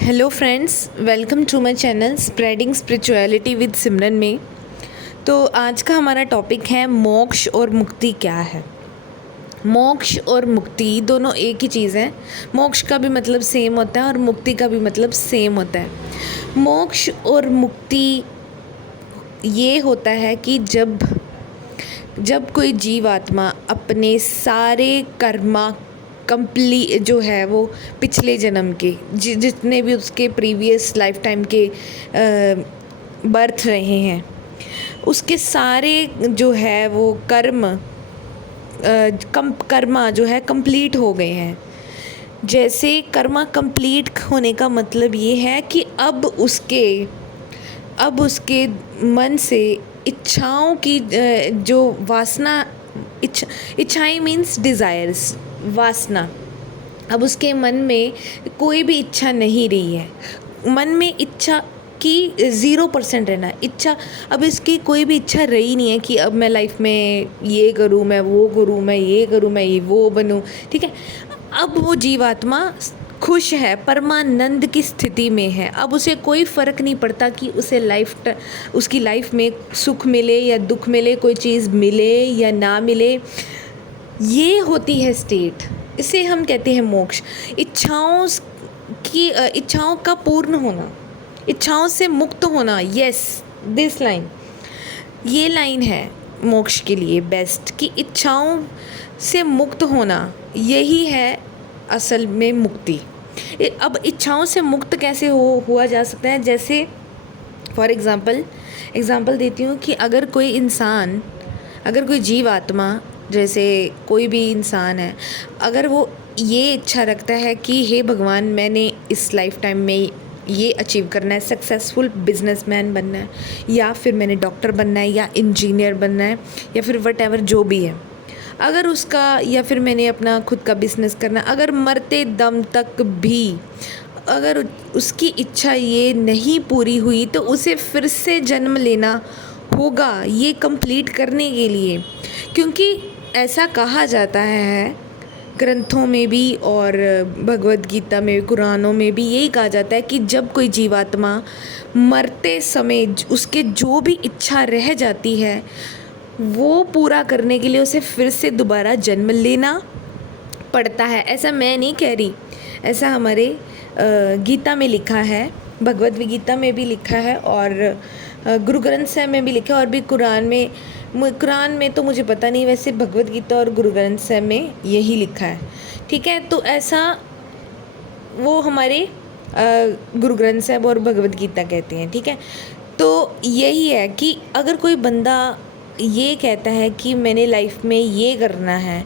Hello friends, welcome to my channel spreading spirituality with Simran में। तो आज का हमारा टॉपिक है मोक्ष और मुक्ति क्या है। मोक्ष और मुक्ति दोनों एक ही चीज़ है। मोक्ष का भी मतलब सेम होता है और मुक्ति का भी मतलब सेम होता है। मोक्ष और मुक्ति ये होता है कि जब कोई जीवात्मा अपने सारे कर्मा जो है वो पिछले जन्म के जितने भी उसके प्रीवियस लाइफ टाइम के बर्थ रहे हैं, उसके सारे जो है वो कर्मा जो है कंप्लीट हो गए हैं। जैसे कर्मा कंप्लीट होने का मतलब ये है कि अब उसके मन से इच्छाओं की जो वासना, इच्छाएं मीन्स डिज़ायर्स, वासना, अब उसके मन में कोई भी इच्छा नहीं रही है। मन में इच्छा की 0% रहना इच्छा, अब इसकी कोई भी इच्छा रही नहीं है कि अब मैं लाइफ में ये करूँ, मैं वो करूँ, मैं ये करूँ, मैं ये वो बनूँ। ठीक है, अब वो जीवात्मा खुश है, परमानंद की स्थिति में है। अब उसे कोई फ़र्क नहीं पड़ता कि उसे उसकी लाइफ में सुख मिले या दुख मिले, कोई चीज़ मिले या ना मिले। ये होती है स्टेट, इसे हम कहते हैं मोक्ष। इच्छाओं का पूर्ण होना, इच्छाओं से मुक्त होना। यस, दिस लाइन, ये लाइन है मोक्ष के लिए बेस्ट, कि इच्छाओं से मुक्त होना, यही है असल में मुक्ति। अब इच्छाओं से मुक्त कैसे हुआ जा सकता है? जैसे फॉर एग्ज़ाम्पल देती हूँ कि अगर कोई जीवात्मा, जैसे कोई भी इंसान है, अगर वो ये इच्छा रखता है कि हे भगवान, मैंने इस लाइफ टाइम में ये अचीव करना है, सक्सेसफुल बिजनेसमैन बनना है, या फिर मैंने डॉक्टर बनना है, या इंजीनियर बनना है, या फिर वट जो भी है, अगर उसका, या फिर मैंने अपना खुद का बिजनेस करना, अगर मरते दम तक भी अगर उसकी इच्छा ये नहीं पूरी हुई, तो उसे फिर से जन्म लेना होगा ये कंप्लीट करने के लिए। क्योंकि ऐसा कहा जाता है ग्रंथों में भी, और भगवद गीता में, कुरानों में भी यही कहा जाता है कि जब कोई जीवात्मा मरते समय उसके जो भी इच्छा रह जाती है, वो पूरा करने के लिए उसे फिर से दोबारा जन्म लेना पड़ता है। ऐसा मैं नहीं कह रही, ऐसा हमारे गीता में लिखा है, भगवद गीता में भी लिखा है, और गुरु ग्रंथ साहिब में भी लिखा है, और भी कुरान में तो मुझे पता नहीं, वैसे भगवद गीता और गुरु ग्रंथ साहिब में यही लिखा है। ठीक है, तो ऐसा वो हमारे गुरु ग्रंथ साहिब और भगवद गीता कहते हैं। ठीक है, तो यही है कि अगर कोई बंदा ये कहता है कि मैंने लाइफ में ये करना है,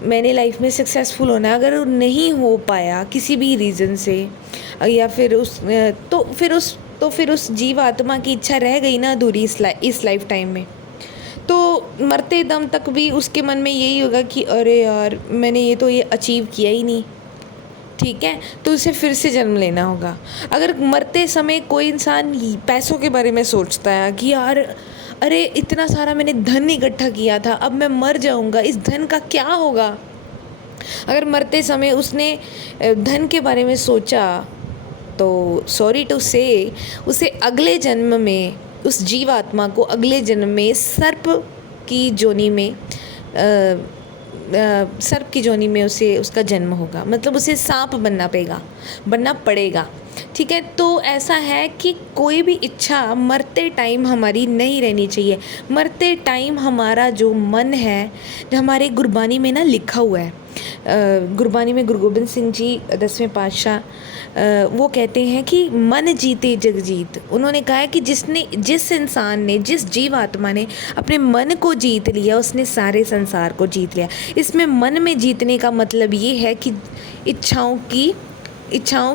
मैंने लाइफ में सक्सेसफुल होना है, अगर वो नहीं हो पाया किसी भी रीज़न से, या फिर उस जीवात्मा की इच्छा रह गई ना अधूरी इस लाइफ टाइम में, तो मरते दम तक भी उसके मन में यही होगा कि अरे यार, मैंने ये अचीव किया ही नहीं। ठीक है, तो उसे फिर से जन्म लेना होगा। अगर मरते समय कोई इंसान पैसों के बारे में सोचता है कि यार, अरे इतना सारा मैंने धन इकट्ठा किया था, अब मैं मर जाऊंगा, इस धन का क्या होगा? अगर मरते समय उसने धन के बारे में सोचा, तो सॉरी टू से, उसे अगले जन्म में, उस जीवात्मा को अगले जन्म में सर्प की जोनी में उसे उसका जन्म होगा, मतलब उसे सांप बनना पड़ेगा। ठीक है, तो ऐसा है कि कोई भी इच्छा मरते टाइम हमारी नहीं रहनी चाहिए। मरते टाइम हमारा जो मन है, हमारे गुरबानी में ना लिखा हुआ है, गुरबानी में गुरु गोबिंद सिंह जी 10वें पातशाह वो कहते हैं कि मन जीते जग जीत। उन्होंने कहा है कि जिस जीवात्मा ने अपने मन को जीत लिया, उसने सारे संसार को जीत लिया। इसमें मन में जीतने का मतलब ये है कि इच्छाओं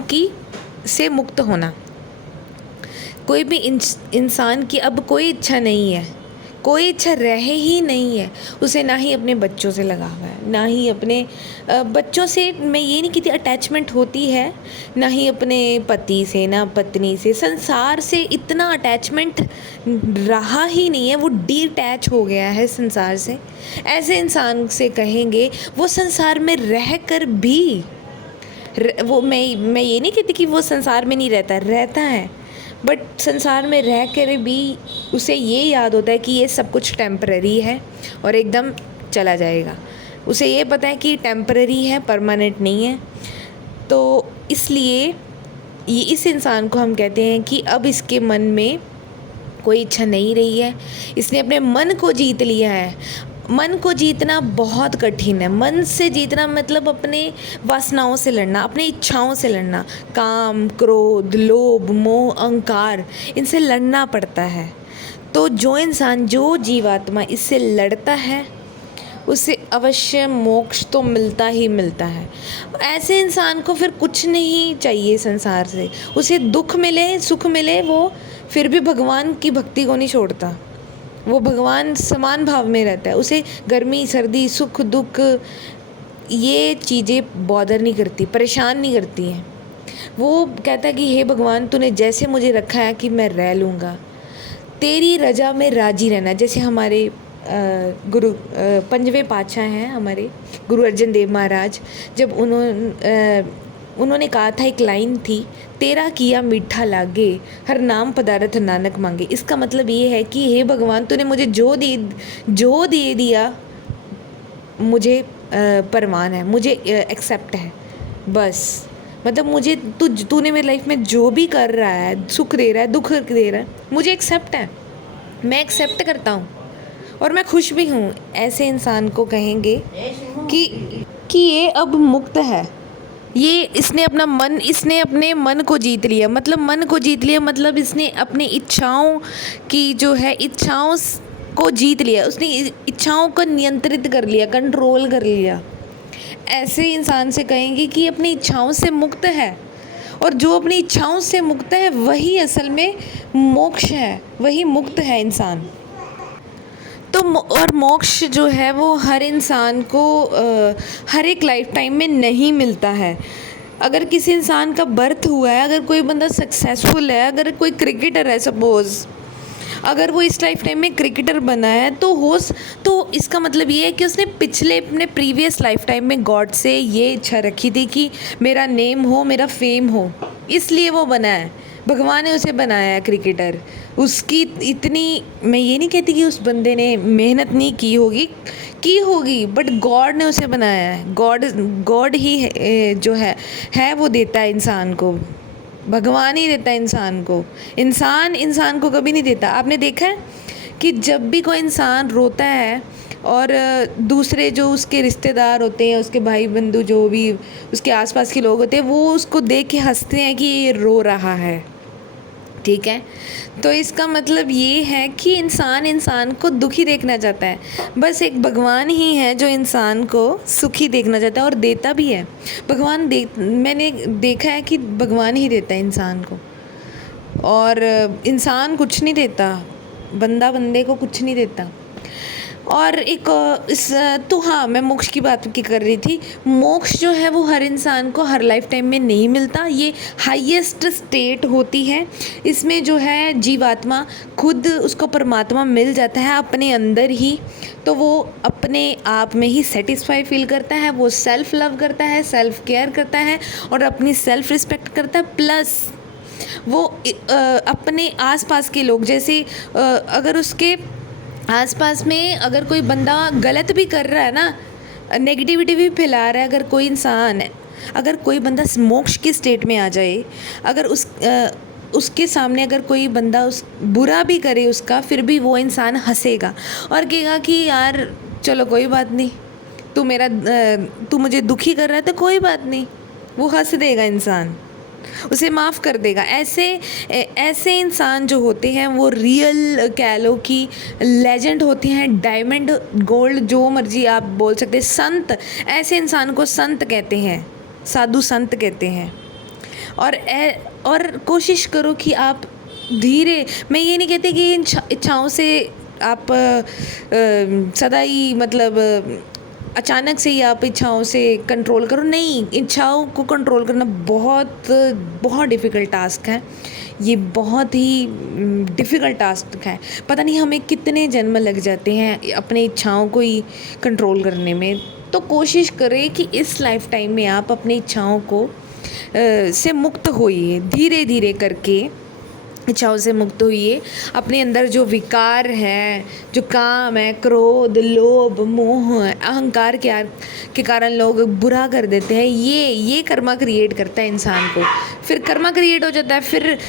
की से मुक्त होना। कोई भी इंसान की अब कोई इच्छा नहीं है, कोई इच्छा रहे ही नहीं है उसे, ना ही अपने बच्चों से लगा हुआ है, ना ही अपने बच्चों से, मैं ये नहीं कहती अटैचमेंट होती है, ना ही अपने पति से, ना पत्नी से, संसार से इतना अटैचमेंट रहा ही नहीं है, वो डिटैच हो गया है संसार से। ऐसे इंसान से कहेंगे वो संसार में रहकर भी वो मैं ये नहीं कहती कि वो संसार में नहीं रहता है, बट संसार में रह कर भी उसे ये याद होता है कि ये सब कुछ टेम्पररी है और एकदम चला जाएगा। उसे ये पता है कि टेम्पररी है, परमानेंट नहीं है। तो इसलिए ये इस इंसान को हम कहते हैं कि अब इसके मन में कोई इच्छा नहीं रही है, इसने अपने मन को जीत लिया है। मन को जीतना बहुत कठिन है। मन से जीतना मतलब अपने वासनाओं से लड़ना, अपनी इच्छाओं से लड़ना। काम, क्रोध, लोभ, मोह, अहंकार, इनसे लड़ना पड़ता है। तो जो इंसान, जो जीवात्मा इससे लड़ता है उसे अवश्य मोक्ष तो मिलता ही मिलता है। ऐसे इंसान को फिर कुछ नहीं चाहिए संसार से। उसे दुख मिले, सुख मिले, वो फिर भी भगवान की भक्ति को नहीं छोड़ता। वो भगवान समान भाव में रहता है। उसे गर्मी, सर्दी, सुख, दुख ये चीज़ें बॉदर नहीं करती, परेशान नहीं करती हैं। वो कहता है कि हे भगवान, तूने जैसे मुझे रखा है कि मैं रह लूँगा, तेरी रजा में राजी रहना। जैसे हमारे गुरु पंजवें पातशाह हैं हमारे गुरु अर्जन देव महाराज, जब उन्होंने कहा था, एक लाइन थी, तेरा किया मीठा लागे, हर नाम पदारथ नानक मांगे। इसका मतलब ये है कि हे भगवान, तूने मुझे जो दे दिया मुझे परवान है, मुझे एक्सेप्ट है। बस मतलब मुझे तूने मेरी लाइफ में जो भी कर रहा है, सुख दे रहा है, दुख दे रहा है, मुझे एक्सेप्ट है, मैं एक्सेप्ट करता हूँ और मैं खुश भी हूँ। ऐसे इंसान को कहेंगे कि ये अब मुक्त है। ये इसने अपने मन को जीत लिया। मतलब मन को जीत लिया मतलब इसने अपनी इच्छाओं की जो है इच्छाओं को जीत लिया। उसने इच्छाओं को नियंत्रित कर लिया, कंट्रोल कर लिया। ऐसे इंसान से कहेंगे कि अपनी इच्छाओं से मुक्त है। और जो अपनी इच्छाओं से मुक्त है वही असल में मोक्ष है, वही मुक्त है इंसान। तो और मोक्ष जो है वो हर इंसान को हर एक लाइफ टाइम में नहीं मिलता है। अगर किसी इंसान का बर्थ हुआ है, अगर कोई बंदा सक्सेसफुल है, अगर कोई क्रिकेटर है सपोज़, अगर वो इस लाइफ टाइम में क्रिकेटर बना है तो इसका मतलब ये है कि उसने अपने प्रीवियस लाइफ टाइम में गॉड से ये इच्छा रखी थी कि मेरा नेम हो, मेरा फेम हो, इसलिए वो बना है। भगवान ने उसे बनाया है क्रिकेटर। उसकी इतनी, मैं ये नहीं कहती कि उस बंदे ने मेहनत नहीं की होगी, बट गॉड ने उसे बनाया है। गॉड ही जो है वो देता है इंसान को। भगवान ही देता है इंसान को। इंसान को कभी नहीं देता। आपने देखा है कि जब भी कोई इंसान रोता है और दूसरे जो उसके रिश्तेदार होते हैं, उसके भाई बंधु, जो भी उसके आसपास के लोग होते हैं, वो उसको देख के हंसते हैं कि ये रो रहा है, ठीक है। तो इसका मतलब ये है कि इंसान को दुखी देखना चाहता है। बस एक भगवान ही है जो इंसान को सुखी देखना चाहता है और देता भी है। मैंने देखा है कि भगवान ही देता है इंसान को, और इंसान कुछ नहीं देता, बंदा बंदे को कुछ नहीं देता। और हाँ, मैं मोक्ष की बात की कर रही थी। मोक्ष जो है वो हर इंसान को हर लाइफ टाइम में नहीं मिलता। ये हाईएस्ट स्टेट होती है। इसमें जो है जीवात्मा खुद उसको परमात्मा मिल जाता है अपने अंदर ही, तो वो अपने आप में ही सेटिस्फाई फील करता है। वो सेल्फ लव करता है, सेल्फ केयर करता है और अपनी सेल्फ रिस्पेक्ट करता है। प्लस वो अपने आसपास के लोग, जैसे अगर उसके आसपास में अगर कोई बंदा गलत भी कर रहा है ना, नेगेटिविटी भी फैला रहा है, अगर कोई बंदा मोक्ष की स्टेट में आ जाए, अगर उसके सामने अगर कोई बंदा बुरा भी करे उसका, फिर भी वो इंसान हंसेगा और कहेगा कि यार चलो कोई बात नहीं, तू मुझे दुखी कर रहा है तो कोई बात नहीं, वो हंस देगा इंसान, उसे माफ़ कर देगा। ऐसे इंसान जो होते हैं वो रियल कह लो कि लेजेंड होते हैं, डायमंड, गोल्ड, जो मर्जी आप बोल सकते हैं, संत। ऐसे इंसान को संत कहते हैं, साधु संत कहते हैं। और कोशिश करो कि आप धीरे, मैं ये नहीं कहती कि इन इच्छाओं से आप सदा ही मतलब अचानक से ही आप इच्छाओं से कंट्रोल करो, नहीं। इच्छाओं को कंट्रोल करना बहुत बहुत डिफ़िकल्ट टास्क है। ये बहुत ही डिफ़िकल्ट टास्क है। पता नहीं हमें कितने जन्म लग जाते हैं अपने इच्छाओं को ही कंट्रोल करने में। तो कोशिश करें कि इस लाइफ टाइम में आप अपनी इच्छाओं को से मुक्त होइए, धीरे धीरे करके इच्छाओं से मुक्त होइए। अपने अंदर जो विकार है, जो काम है, क्रोध, लोभ, मोह, अहंकार के कारण लोग बुरा कर देते हैं, ये कर्मा क्रिएट करता है इंसान को। फिर कर्मा क्रिएट हो जाता है। फिर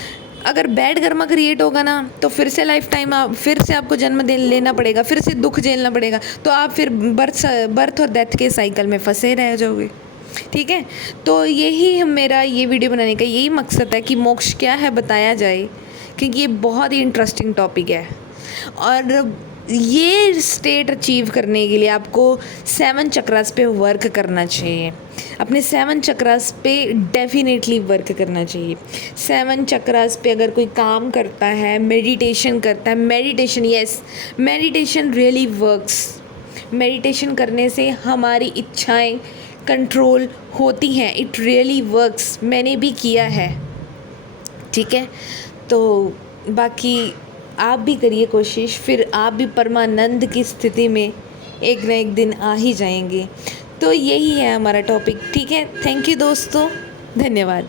अगर बैड कर्मा क्रिएट होगा ना, तो फिर से लाइफ टाइम फिर से आपको जन्म लेना पड़ेगा, फिर से दुख झेलना पड़ेगा। तो आप फिर बर्थ और डेथ के साइकिल में फंसे रह जाओगे। ठीक है, तो यही मेरा ये वीडियो बनाने का यही मकसद है कि मोक्ष क्या है बताया जाए, क्योंकि ये बहुत ही इंटरेस्टिंग टॉपिक है। और ये स्टेट अचीव करने के लिए आपको 7 चक्रास पे वर्क करना चाहिए। अपने 7 चक्रास पे डेफिनेटली वर्क करना चाहिए। 7 चक्रास पे अगर कोई काम करता है, मेडिटेशन करता है, मेडिटेशन रियली वर्क्स। मेडिटेशन करने से हमारी इच्छाएं कंट्रोल होती हैं। It really works. मैंने भी किया है। ठीक है, तो बाकी आप भी करिए कोशिश, फिर आप भी परमानंद की स्थिति में एक न एक दिन आ ही जाएंगे। तो यही है हमारा टॉपिक। ठीक है, थैंक यू दोस्तों, धन्यवाद।